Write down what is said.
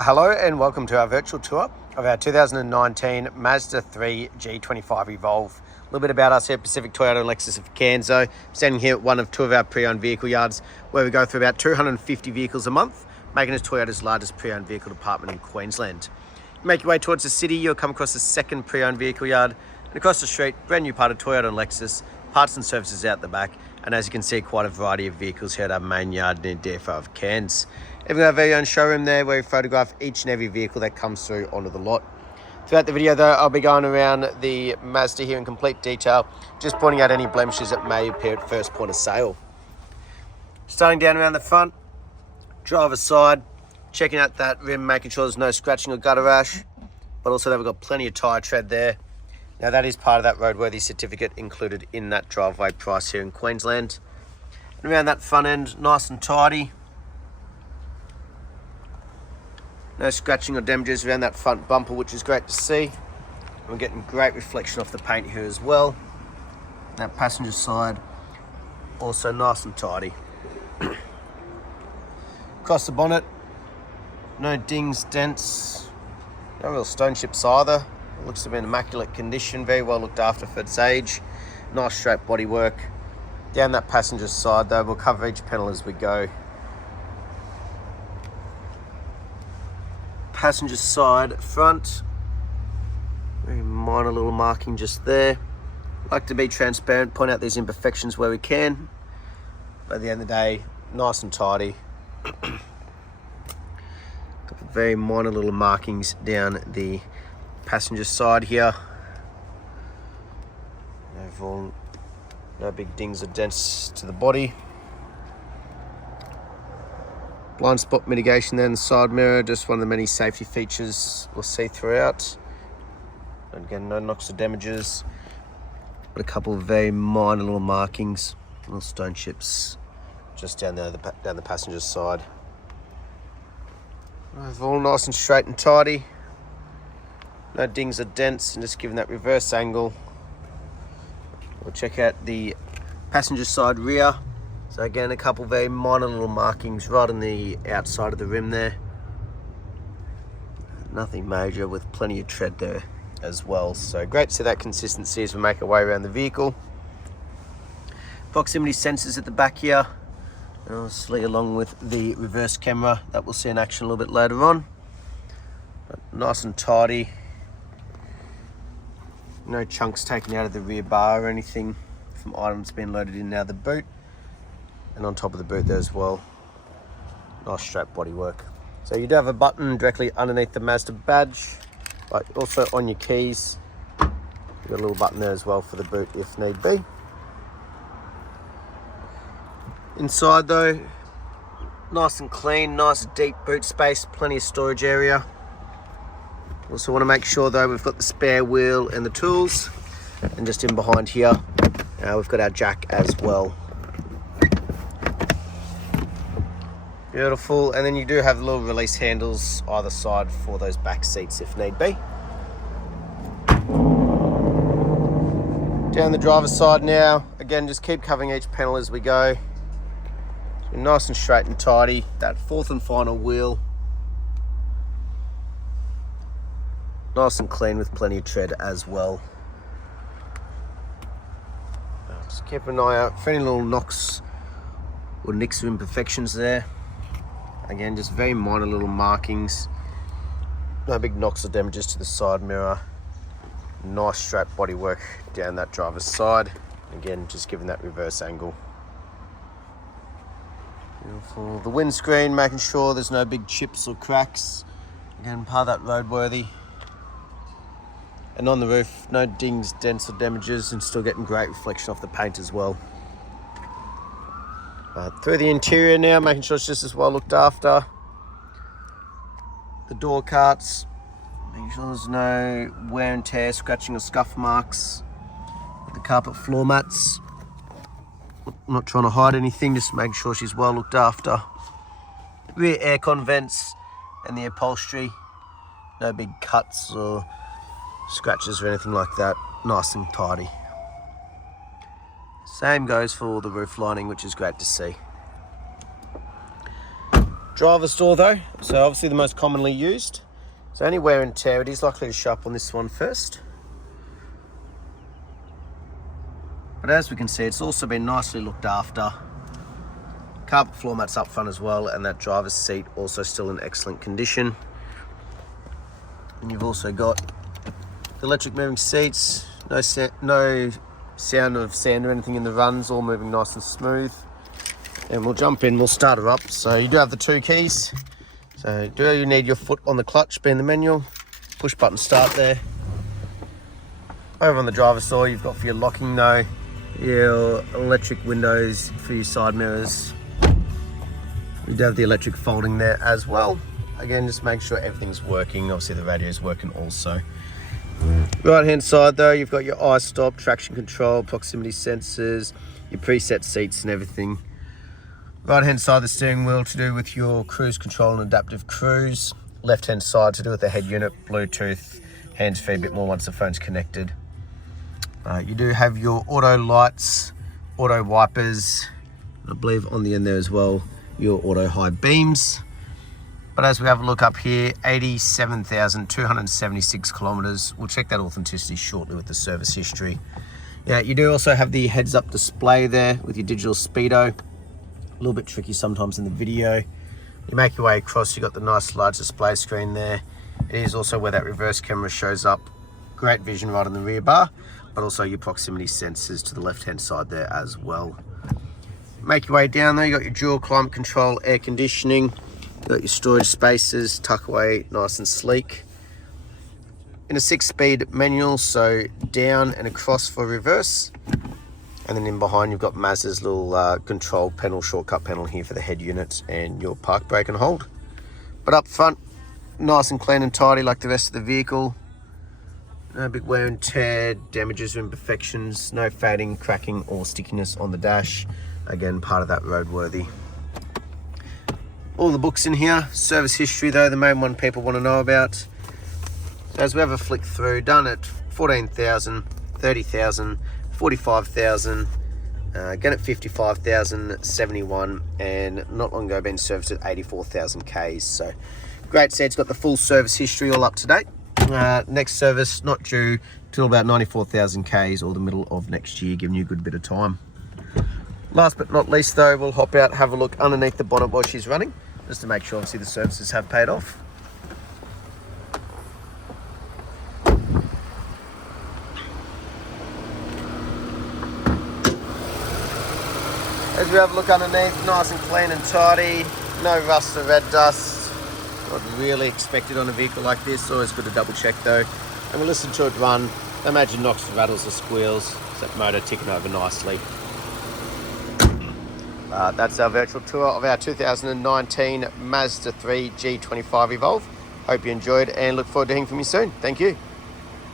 Hello and welcome to our virtual tour of our 2019 Mazda 3 G25 Evolve. A little bit about us here at Pacific Toyota and Lexus of Canso. Standing here at one of two of our pre-owned vehicle yards where we go through about 250 vehicles a month, making us Toyota's largest pre-owned vehicle department in Queensland. You make your way towards the city, you'll come across the second pre-owned vehicle yard, and across the street, brand new part of Toyota and Lexus, parts and services out the back, and as you can see, quite a variety of vehicles here at our main yard near DFO of Cairns. We've got our very own showroom there where we photograph each and every vehicle that comes through onto the lot. Throughout the video though, I'll be going around the Mazda here in complete detail, just pointing out any blemishes that may appear at first point of sale. Starting down around the front, driver's side, checking out that rim, making sure there's no scratching or gutter rash, but also that we've got plenty of tyre tread there. Now that is part of that roadworthy certificate included in that driveway price here in Queensland. And around that front end, nice and tidy. No scratching or damages around that front bumper, which is great to see. And we're getting great reflection off the paint here as well. That passenger side, also nice and tidy. Across the bonnet, no dings, dents, no real stone chips either. It looks to be in immaculate condition, very well looked after for its age. Nice straight bodywork. Down that passenger side though, we'll cover each panel as we go. Passenger side front, very minor little marking just there. Like to be transparent, point out these imperfections where we can, but at the end of the day, nice and tidy. Got very minor little markings down the passenger side here. No big dings or dents to the body. Blind spot mitigation there in the side mirror, just one of the many safety features we'll see throughout. And again, no knocks or damages, but a couple of very minor little markings, little stone chips just down there, down the passenger side. All nice and straight and tidy. No dings or dents, and just giving that reverse angle. We'll check out the passenger side rear. So again, a couple of very minor little markings right on the outside of the rim there. Nothing major, with plenty of tread there as well. So great to see that consistency as we make our way around the vehicle. Proximity sensors at the back here, and obviously along with the reverse camera that we'll see in action a little bit later on. But nice and tidy. No chunks taken out of the rear bar or anything from items being loaded in and out of the boot. And on top of the boot there as well, nice strap bodywork. So you do have a button directly underneath the Mazda badge, but also on your keys, you've got a little button there as well for the boot if need be. Inside though, nice and clean, nice deep boot space, plenty of storage area. Also want to make sure though we've got the spare wheel and the tools, and just in behind here, we've got our jack as well. Beautiful, and then you do have little release handles either side for those back seats if need be. Down the driver's side now, again just keep covering each panel as we go. Nice and straight and tidy. That fourth and final wheel, nice and clean with plenty of tread as well. Just keep an eye out for any little knocks or nicks or imperfections there. Again, just very minor little markings. No big knocks or damages to the side mirror. Nice strap bodywork down that driver's side. Again, just giving that reverse angle. Beautiful. The windscreen, making sure there's no big chips or cracks. Again, part of that roadworthy. And on the roof, no dings, dents or damages, and still getting great reflection off the paint as well. Through the interior now, making sure it's just as well looked after. The door carts, making sure there's no wear and tear, scratching or scuff marks. The carpet floor mats, I'm not trying to hide anything, just making sure she's well looked after. Rear aircon vents and the upholstery, no big cuts or scratches or anything like that, nice and tidy. Same goes for the roof lining, which is great to see. Driver's door though, so obviously the most commonly used. So any wear and tear, it is likely to show up on this one first. But as we can see, it's also been nicely looked after. Carpet floor mats up front as well, and that driver's seat also still in excellent condition. And you've also got the electric moving seats, no sound of sand or anything in the runs, all moving nice and smooth. And we'll jump in, we'll start her up. So you do have the 2 keys. So do you need your foot on the clutch, being the manual, push button start there. Over on the driver's door, you've got for your locking though, your electric windows for your side mirrors. We do have the electric folding there as well. Again, just make sure everything's working. Obviously the radio's working also. Right hand side though, you've got your i-stop, traction control, proximity sensors, your preset seats and everything. Right hand side of the steering wheel to do with your cruise control and adaptive cruise. Left hand side to do with the head unit, Bluetooth, hands-free a bit more once the phone's connected. You do have your auto lights, auto wipers, I believe on the end there as well, your auto high beams. But as we have a look up here, 87,276 kilometers. We'll check that authenticity shortly with the service history. Yeah, you do also have the heads-up display there with your digital speedo. A little bit tricky sometimes in the video. You make your way across, you got the nice large display screen there. It is also where that reverse camera shows up. Great vision right on the rear bar, but also your proximity sensors to the left-hand side there as well. Make your way down there, you got your dual climate control, air conditioning. You got your storage spaces, tuck away nice and sleek. In a 6-speed manual, so down and across for reverse. And then in behind, you've got Mazda's little control panel, shortcut panel here for the head units and your park brake and hold. But up front, nice and clean and tidy like the rest of the vehicle. No big wear and tear, damages or imperfections, no fading, cracking or stickiness on the dash. Again, part of that roadworthy. All the books in here. Service history though, the main one people want to know about. So as we have a flick through, done at 14,000, 30,000, 45,000, again at 55,071, and not long ago been serviced at 84,000 Ks. So great set, it's got the full service history all up to date. Next service not due till about 94,000 Ks or the middle of next year, giving you a good bit of time. Last but not least though, we'll hop out, have a look underneath the bonnet while she's running, just to make sure obviously the services have paid off. As we have a look underneath, nice and clean and tidy, no rust or red dust. Not really expected on a vehicle like this, always good to double check though. And we'll listen to it run, imagine knocks, rattles or squeals, so that motor ticking over nicely. That's our virtual tour of our 2019 Mazda 3 G25 Evolve. Hope you enjoyed and look forward to hearing from you soon. Thank you.